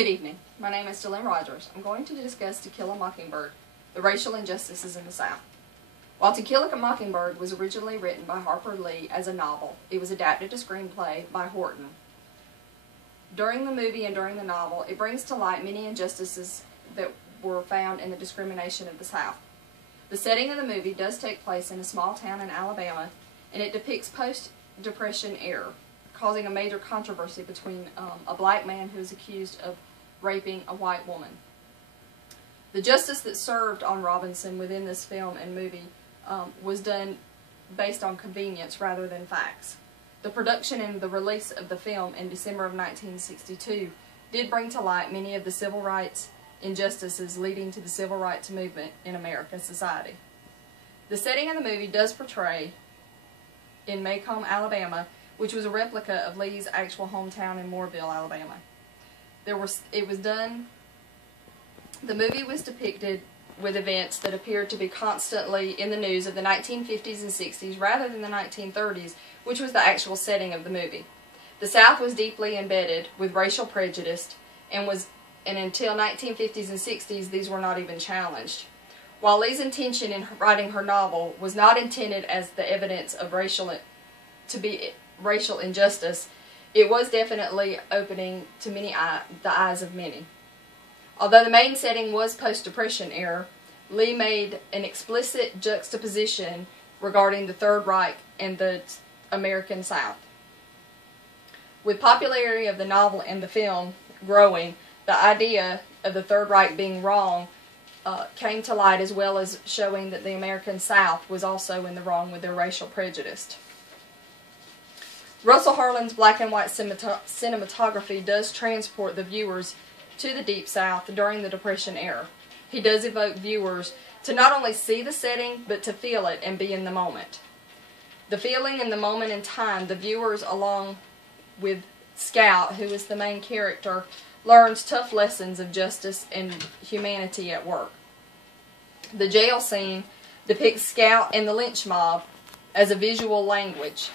Good evening. My name is Delynn Rogers. I'm going to discuss To Kill a Mockingbird, the racial injustices in the South. While To Kill a Mockingbird was originally written by Harper Lee as a novel, it was adapted to screenplay by Horton. During the movie and during the novel, it brings to light many injustices that were found in the discrimination of the South. The setting of the movie does take place in a small town in Alabama, and it depicts post-Depression era, causing a major controversy between a black man who is accused of raping a white woman. The justice that served on Robinson within this film and movie was done based on convenience rather than facts. The production and the release of the film in December of 1962 did bring to light many of the civil rights injustices leading to the civil rights movement in American society. The setting of the movie does portray in Macomb, Alabama, which was a replica of Lee's actual hometown in Mooreville, Alabama. The movie was depicted with events that appeared to be constantly in the news of the 1950s and 60s rather than the 1930s, which was the actual setting of the movie. The South was deeply embedded with racial prejudice and until 1950s and 60s these were not even challenged. While Lee's intention in writing her novel was not intended as the evidence of racial injustice, it was definitely opening to the eyes of many. Although the main setting was post-Depression era, Lee made an explicit juxtaposition regarding the Third Reich and the American South. With popularity of the novel and the film growing, the idea of the Third Reich being wrong came to light, as well as showing that the American South was also in the wrong with their racial prejudice. Russell Harland's black and white cinematography does transport the viewers to the Deep South during the Depression era. He does evoke viewers to not only see the setting, but to feel it and be in the moment. The feeling in the moment in time, the viewers, along with Scout, who is the main character, learns tough lessons of justice and humanity at work. The jail scene depicts Scout and the lynch mob as a visual language.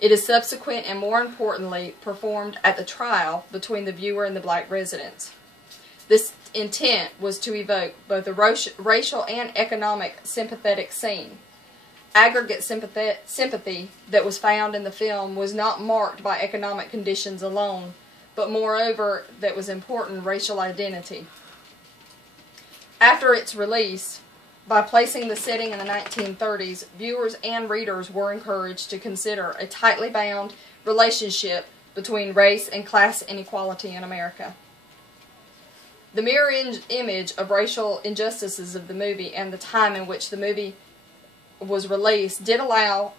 It is subsequent and, more importantly, performed at the trial between the viewer and the black residents. This intent was to evoke both a racial and economic sympathetic scene. Aggregate sympathy that was found in the film was not marked by economic conditions alone, but moreover, that was important, racial identity. After its release, by placing the setting in the 1930s, viewers and readers were encouraged to consider a tightly bound relationship between race and class inequality in America. The mirror image of racial injustices of the movie and the time in which the movie was released did allow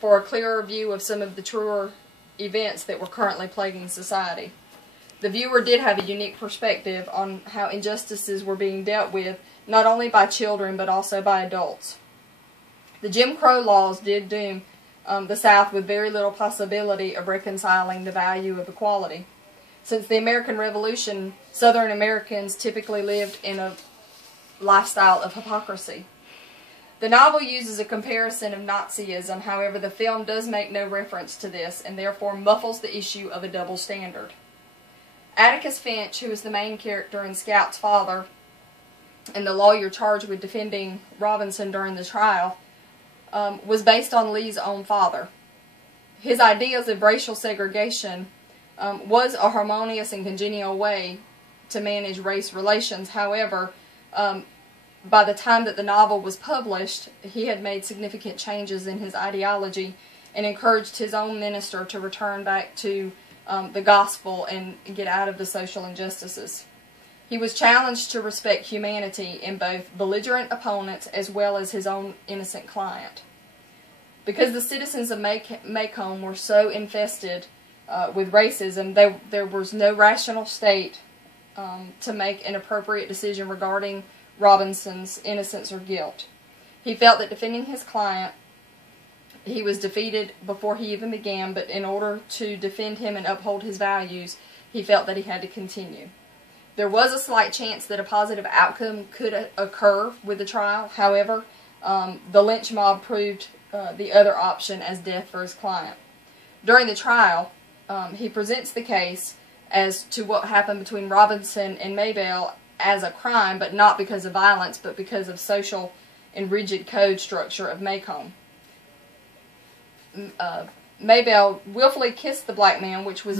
for a clearer view of some of the truer events that were currently plaguing society. The viewer did have a unique perspective on how injustices were being dealt with, not only by children but also by adults. The Jim Crow laws did doom the South with very little possibility of reconciling the value of equality. Since the American Revolution, Southern Americans typically lived in a lifestyle of hypocrisy. The novel uses a comparison of Nazism, however the film does make no reference to this and therefore muffles the issue of a double standard. Atticus Finch, who is the main character and Scout's father, and the lawyer charged with defending Robinson during the trial, was based on Lee's own father. His ideas of racial segregation was a harmonious and congenial way to manage race relations. However, by the time that the novel was published, he had made significant changes in his ideology and encouraged his own minister to return back to the gospel and get out of the social injustices. He was challenged to respect humanity in both belligerent opponents as well as his own innocent client. Because the citizens of Macomb were so infested with racism, there was no rational state to make an appropriate decision regarding Robinson's innocence or guilt. He felt that defending his client, he was defeated before he even began, but in order to defend him and uphold his values, he felt that he had to continue. There was a slight chance that a positive outcome could occur with the trial. However, the lynch mob proved the other option as death for his client. During the trial, he presents the case as to what happened between Robinson and Maybelle as a crime, but not because of violence, but because of social and rigid code structure of Macomb. Maybelle willfully kissed the black man, which was